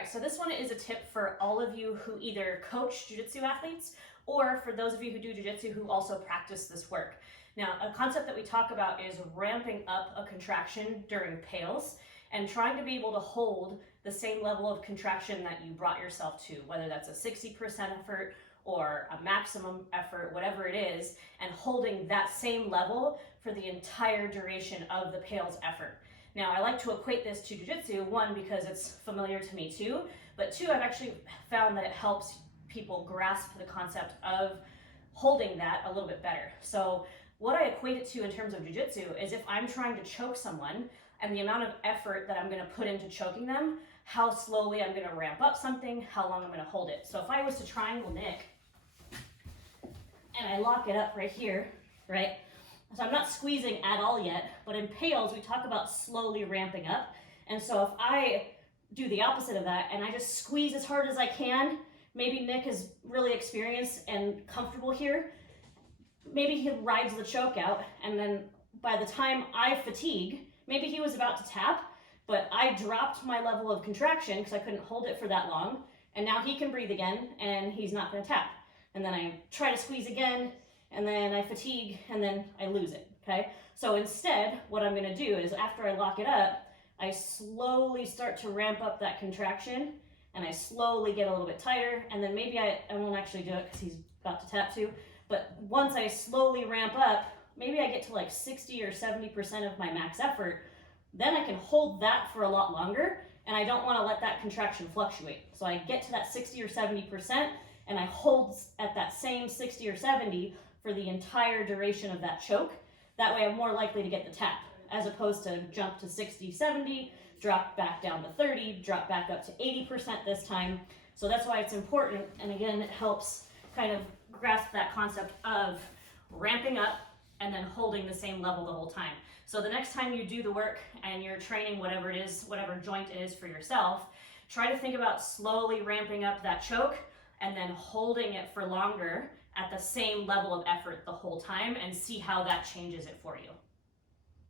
right, so this one is a tip for all of you who either coach jiu-jitsu athletes or for those of you who do jiu-jitsu who also practice this work. Now, a concept that we talk about is ramping up a contraction during PAILs and trying to be able to hold the same level of contraction that you brought yourself to, whether that's a 60% effort or a maximum effort, whatever it is, and holding that same level for the entire duration of the PAILs effort. Now, I like to equate this to jiu-jitsu, one, because it's familiar to me too, but two, I've actually found that it helps people grasp the concept of holding that a little bit better. So what I equate it to in terms of jiu-jitsu is if I'm trying to choke someone and the amount of effort that I'm going to put into choking them, how slowly I'm going to ramp up something, how long I'm going to hold it. So if I was to triangle Nick and I lock it up right here, right? So I'm not squeezing at all yet, but in PAILs, we talk about slowly ramping up. And so if I do the opposite of that and I just squeeze as hard as I can, maybe Nick is really experienced and comfortable here. Maybe he rides the choke out, and then by the time I fatigue, maybe he was about to tap, but I dropped my level of contraction because I couldn't hold it for that long, and now he can breathe again, and he's not going to tap. And then I try to squeeze again, and then I fatigue, and then I lose it, okay? So instead, what I'm going to do is after I lock it up, I slowly start to ramp up that contraction, and I slowly get a little bit tighter, and then maybe I won't actually do it because he's about to tap too, but once I slowly ramp up, maybe I get to like 60 or 70% of my max effort, then I can hold that for a lot longer, and I don't want to let that contraction fluctuate. So I get to that 60 or 70%, and I hold at that same 60 or 70 for the entire duration of that choke. That way I'm more likely to get the tap, as opposed to jump to 60, 70, drop back down to 30, drop back up to 80% this time. So that's why it's important, and again, it helps kind of grasp that concept of ramping up and then holding the same level the whole time. So the next time you do the work and you're training whatever it is, whatever joint it is for yourself, try to think about slowly ramping up that choke and then holding it for longer at the same level of effort the whole time and see how that changes it for you.